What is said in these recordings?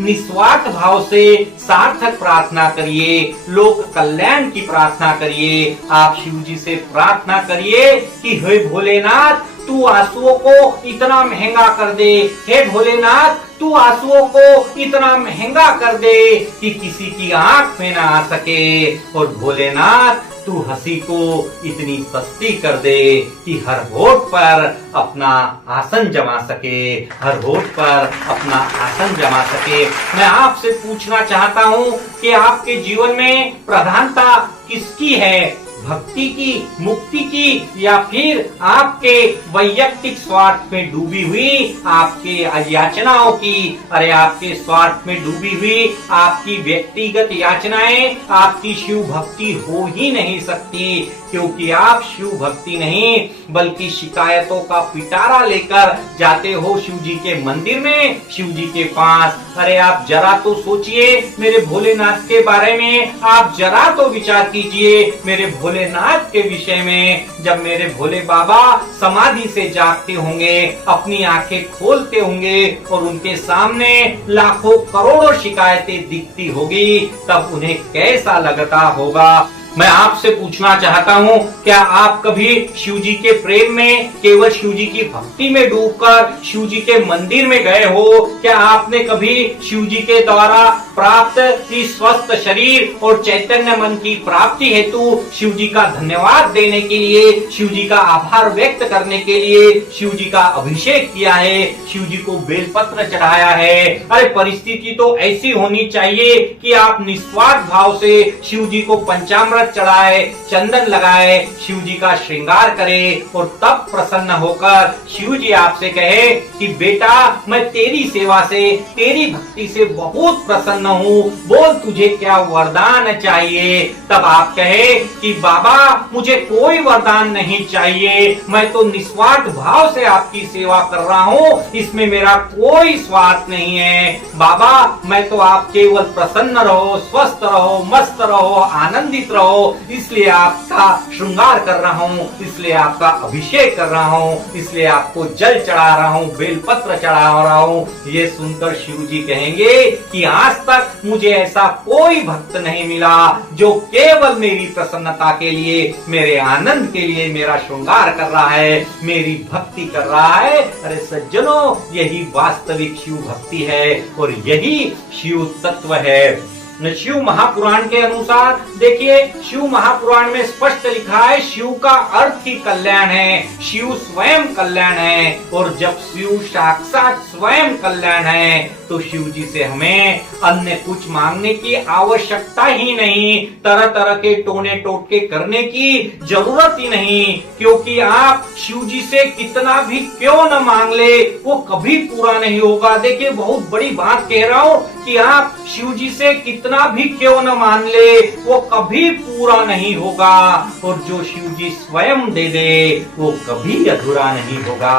निस्वार्थ भाव से सार्थक प्रार्थना करिए, लोक कल्याण की प्रार्थना करिए। आप शिव जी से प्रार्थना करिए कि हे भोलेनाथ, तू आंसुओं को इतना महंगा कर दे। हे भोलेनाथ, तू आंसुओं को इतना महंगा कर दे कि किसी की आंख में ना आ सके। और भोलेनाथ, तू हंसी को इतनी सस्ती कर दे कि हर होठ पर अपना आसन जमा सके, हर होठ पर अपना आसन जमा सके। मैं आपसे पूछना चाहता हूँ कि आपके जीवन में प्रधानता किसकी है? भक्ति की, मुक्ति की, या फिर आपके वैयक्तिक स्वार्थ में डूबी हुई आपके याचनाओं की? अरे आपके स्वार्थ में डूबी हुई आपकी व्यक्तिगत याचनाएं आपकी शिव भक्ति हो ही नहीं सकती, क्योंकि आप शिव भक्ति नहीं बल्कि शिकायतों का पिटारा लेकर जाते हो शिव जी के मंदिर में, शिव जी के पास। अरे आप जरा तो सोचिए मेरे भोलेनाथ के बारे में, आप जरा तो विचार कीजिए मेरे भोलेनाथ के विषय में। जब मेरे भोले बाबा समाधि से जागते होंगे, अपनी आंखें खोलते होंगे और उनके सामने लाखों करोड़ों शिकायतें दिखती होगी, तब उन्हें कैसा लगता होगा? मैं आपसे पूछना चाहता हूँ, क्या आप कभी शिव जी के प्रेम में, केवल शिव जी की भक्ति में डूबकर शिव जी के मंदिर में गए हो? क्या आपने कभी शिव जी के द्वारा प्राप्त इस स्वस्थ शरीर और चैतन्य मन की प्राप्ति हेतु शिव जी का धन्यवाद देने के लिए, शिव जी का आभार व्यक्त करने के लिए शिव जी का अभिषेक किया है, शिव जी को बेलपत्र चढ़ाया है? अरे परिस्थिति तो ऐसी होनी चाहिए कि आप निस्वार्थ भाव से शिव जी को पंचामृत चढ़ाए, चंदन लगाए, शिव जी का श्रृंगार करे और तब प्रसन्न होकर शिव जी आपसे कहे कि बेटा, मैं तेरी सेवा से, तेरी भक्ति से बहुत प्रसन्न हूँ, बोल तुझे क्या वरदान चाहिए? तब आप कहे कि बाबा, मुझे कोई वरदान नहीं चाहिए, मैं तो निस्वार्थ भाव से आपकी सेवा कर रहा हूँ, इसमें मेरा कोई स्वार्थ नहीं है। बाबा, मैं तो आप केवल प्रसन्न रहो, स्वस्थ रहो, मस्त रहो, आनंदित रहो, इसलिए आपका श्रृंगार कर रहा हूँ, इसलिए आपका अभिषेक कर रहा हूँ, इसलिए आपको जल चढ़ा रहा हूँ, बेलपत्र चढ़ा रहा हूँ। ये सुनकर शिव जी कहेंगे कि आज तक मुझे ऐसा कोई भक्त नहीं मिला जो केवल मेरी प्रसन्नता के लिए, मेरे आनंद के लिए मेरा श्रृंगार कर रहा है, मेरी भक्ति कर रहा है। अरे सज्जनों, यही वास्तविक शिव भक्ति है और यही शिव तत्व है। शिव महापुराण के अनुसार देखिए, शिव महापुराण में स्पष्ट लिखा है, शिव का अर्थ ही कल्याण है, शिव स्वयं कल्याण है। और जब शिव साक्षात स्वयं कल्याण है तो शिव जी से हमें अन्य कुछ मांगने की आवश्यकता ही नहीं, तरह तरह के टोने टोटके करने की जरूरत ही नहीं, क्योंकि आप शिव जी से कितना भी क्यों न मांग ले, वो कभी पूरा नहीं होगा। देखिए, बहुत बड़ी बात कह रहा हूँ कि आप शिव जी से कितना भी क्यों न मान ले, वो कभी पूरा नहीं होगा। और जो शिव जी स्वयं दे दे वो कभी अधूरा नहीं होगा,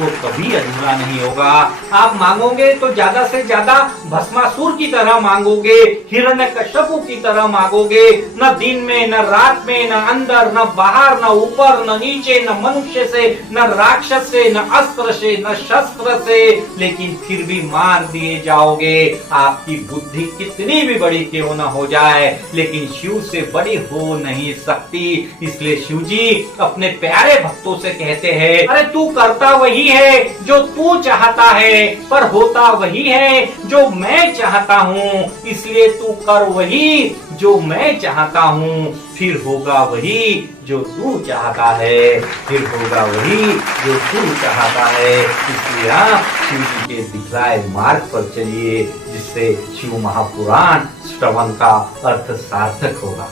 वो कभी अधूरा नहीं होगा। आप मांगोगे तो ज्यादा से ज्यादा भस्मासुर की तरह मांगोगे, हिरण्यकश्यपु की तरह मांगोगे, न दिन में, न रात में, न अंदर, न बाहर, न ऊपर, न नीचे, न मनुष्य से, न राक्षस से, न अस्त्र से, न शस्त्र से, लेकिन फिर भी मार दिए जाओगे। आपकी बुद्धि कितनी भी बड़ी क्यों न हो जाए, लेकिन शिव से बड़ी हो नहीं सकती। इसलिए शिव जी अपने प्यारे भक्तों से कहते हैं, अरे तू करता वही है जो तू चाहता है, पर होता वही है जो मैं चाहता हूँ, इसलिए तू कर वही जो मैं चाहता हूँ, फिर होगा वही जो तू चाहता है, फिर होगा वही जो तू चाहता है। इसलिए आप शिव जी के दिखलाए मार्ग पर चलिए, जिससे शिव महापुराण श्रवण का अर्थ सार्थक होगा।